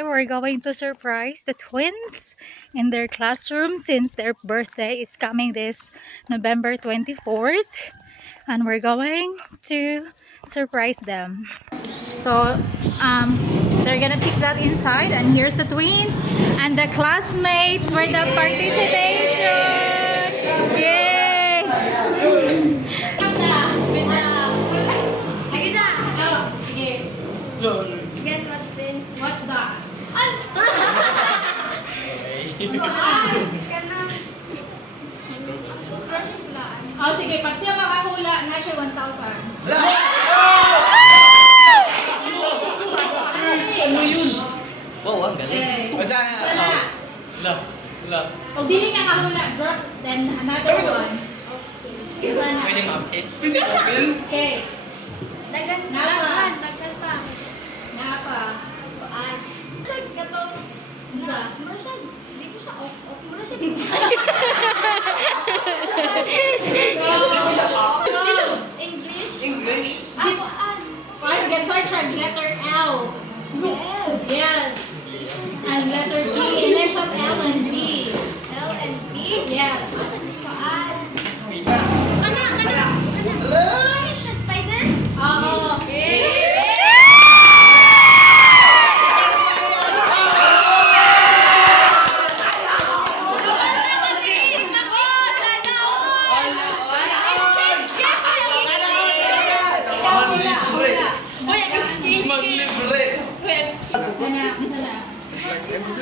We're going to surprise the twins in their classroom since their birthday is coming this November 24th, and we're going to surprise them. So they're gonna pick that inside, and here's the twins and the classmates for the participation. Yay! Guess what's this? What's that? Oh, sige, pag siya makahula na siya 1,000. Ano yun? Wow, ang galing. Pag dili ka kahula, drop, then another one. Sana. Pwede ma-update? Okay. Dagan Napa. dagan pa. Napa. Paan. Katong Isa. Marshall. Di ko siya off Marshall. English. English? Paan. One, get search ang letter L. Yes. And letter B. Initial L and B. L and B. Yes. Paan. Kana. Ay, siya spider. Oo.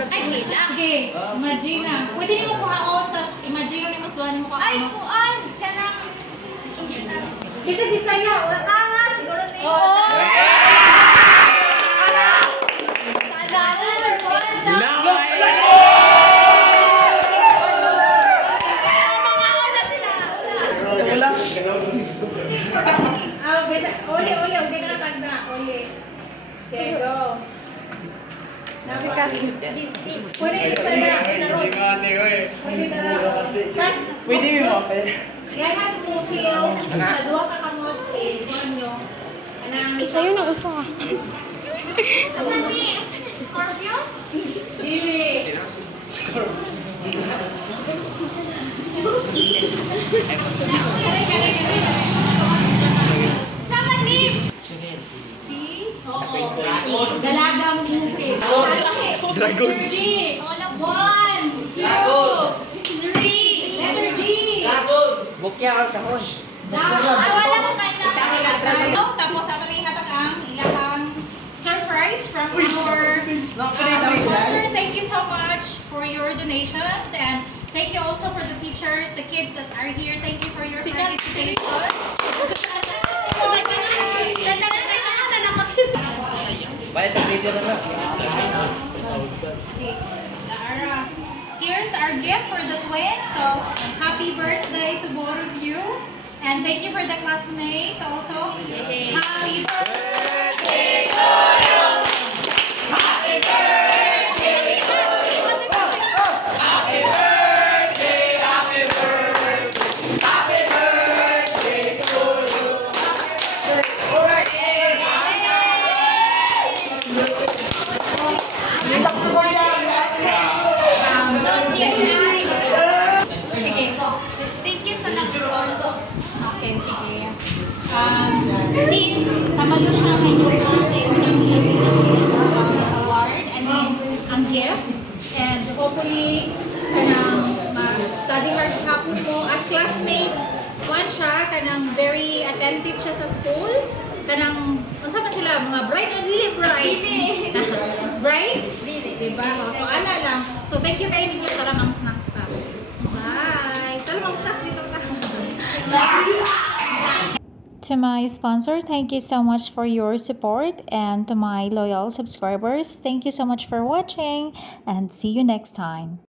Ay, hila. Sige, imagine na. Pwede niyo kuhaon, tapos imagine niyo mas doon mo Ay, kuhaon. kuan. Kanang. Isa Bisaya. Wala nga, siguro na yun. Oo. Ah, bisa. Uli, huwag ka na tagda. Uli. Okay, go. Nakita. Pwede Bisaya. Pwede tara. Tapos, Pwede yung open. ganyan mo feel sa duwa ka kamot eh, nyo. Sa'yo na usa. Scorpio? Dili. Sama ni. Oo. Dalagang bukis. Dragon. G. One, Dragon. two, three. Letter G. Bukya ang kahon. Ay, wala ko kayo. Tapos ako rin hatag ang ilang surprise from our sponsor. Thank you so much for your donations, and thank you also for the teachers, the kids that are here. Thank you for your participation. Bayad ang video na lang. Lara, here's our gift for the twins. So, happy birthday to both of you. And thank you for the classmates also. Happy birthday to you. Happy birthday to you. Happy birthday, happy birthday. Happy birthday to you. Sige. Thank you sa nag-sponsor. Okay, sige. Since tamalo siya ngayon ang award, I mean, ang gift, and hopefully, mag-study hard hapon mo as classmate, kuan siya, kanang very attentive siya sa school, kanang, unsa man sila, mga bright o really bright? Bright? Diba? So, ana lang. So, thank you kayo ninyo, talamang snacks ta. Bye! Talamang snacks dito ta. To my sponsor, thank you so much for your support, and to my loyal subscribers, thank you so much for watching, and see you next time.